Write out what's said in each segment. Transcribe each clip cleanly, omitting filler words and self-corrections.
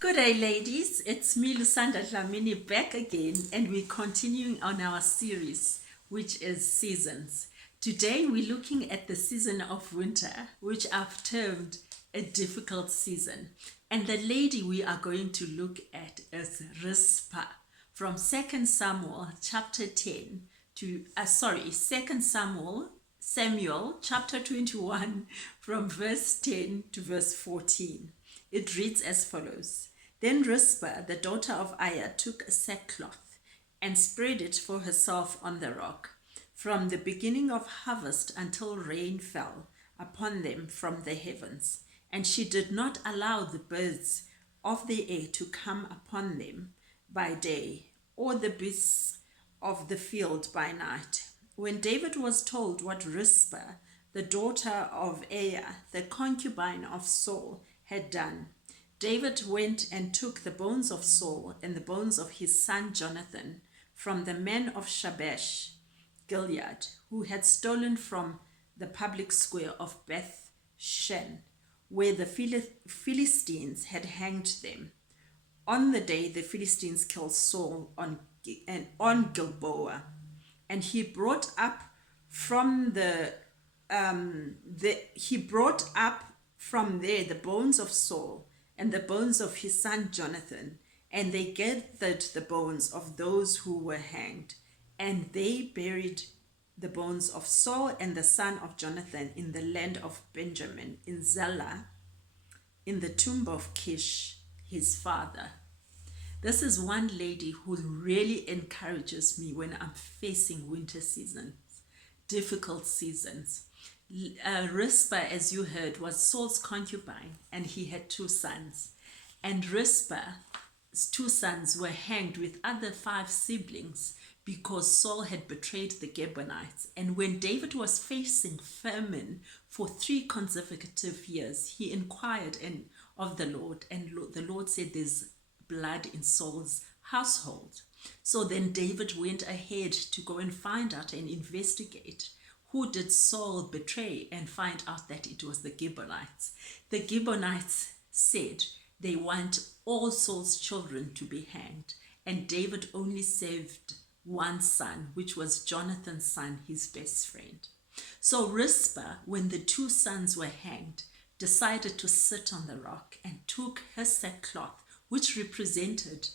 Good day, ladies. It's me, Lusanda Dhlamini, back again, and we're continuing on our series, which is seasons. Today, we're looking at the season of winter, which I've termed a difficult season. And the lady we are going to look at is Rizpah from 2 Samuel chapter 10 to, 2 Samuel chapter 21 from verse 10 to verse 14. It reads as follows. Then Rizpah, the daughter of Aiah, took a sackcloth and spread it for herself on the rock, from the beginning of harvest until rain fell upon them from the heavens. And she did not allow the birds of the air to come upon them by day, or the beasts of the field by night. When David was told what Rizpah, the daughter of Aiah, the concubine of Saul, had done, David went and took the bones of Saul and the bones of his son Jonathan from the men of Jabesh Gilead, who had stolen from the public square of Beth Shan, where the Philistines had hanged them, on the day the Philistines killed Saul on Gilboa. And he brought up from there the bones of Saul and the bones of his son Jonathan, and they gathered the bones of those who were hanged, and they buried the bones of Saul and the son of Jonathan in the land of Benjamin, in Zelah, in the tomb of Kish, his father. This is one lady who really encourages me when I'm facing winter seasons, difficult seasons. Rizpah, as you heard, was Saul's concubine, and he had 2 sons. And Rizpah's 2 sons were hanged with other 5 siblings because Saul had betrayed the Gibeonites. And when David was facing famine for 3 consecutive years, he inquired of the Lord, and the Lord said there's blood in Saul's household. So then David went ahead to go and find out and investigate. Who did Saul betray, and find out that it was the Gibeonites. The Gibeonites said they want all Saul's children to be hanged, and David only saved 1 son, which was Jonathan's son, his best friend. So Rizpah, when the 2 sons were hanged, decided to sit on the rock and took her sackcloth, which represented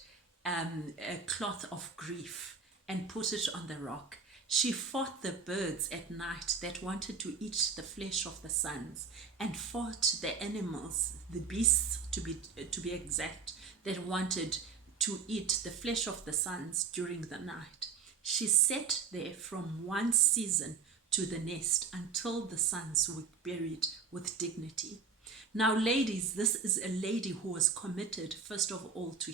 a cloth of grief, and put it on the rock. She fought the birds at night that wanted to eat the flesh of the sons, and fought the animals, the beasts to be exact, that wanted to eat the flesh of the sons during the night. She sat there from one season to the next until the sons were buried with dignity. Now, ladies, this is a lady who was committed, first of all, to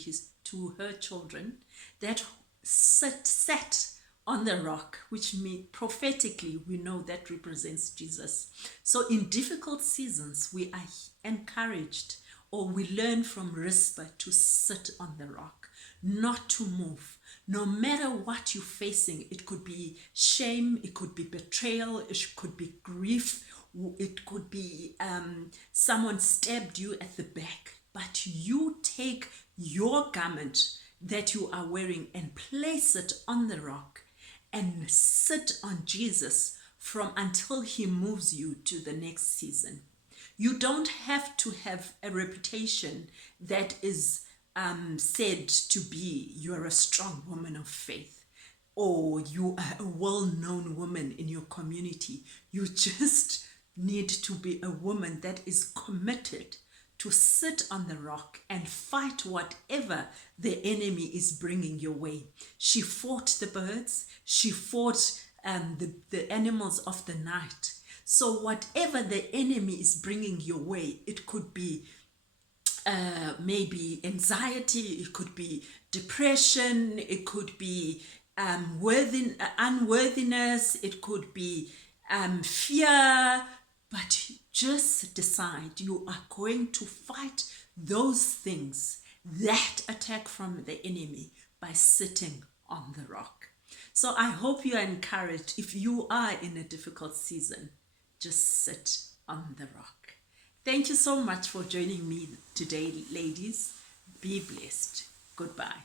her children, that sat on the rock, which means prophetically we know that represents Jesus. So in difficult seasons, we are encouraged, or we learn from Rizpah, to sit on the rock, not to move. No matter what you're facing, it could be shame, it could be betrayal, it could be grief, it could be someone stabbed you at the back, but you take your garment that you are wearing and place it on the rock and sit on Jesus until he moves you to the next season. You don't have to have a reputation that is said to be you're a strong woman of faith, or you are a well-known woman in your community. You just need to be a woman that is committed to sit on the rock and fight whatever the enemy is bringing your way. She fought the birds, she fought the animals of the night. So whatever the enemy is bringing your way, it could be maybe anxiety, it could be depression, it could be unworthiness, it could be fear, but just decide you are going to fight those things that attack from the enemy by sitting on the rock. So I hope you are encouraged. If you are in a difficult season, just sit on the rock. Thank you so much for joining me today, ladies. Be blessed. Goodbye.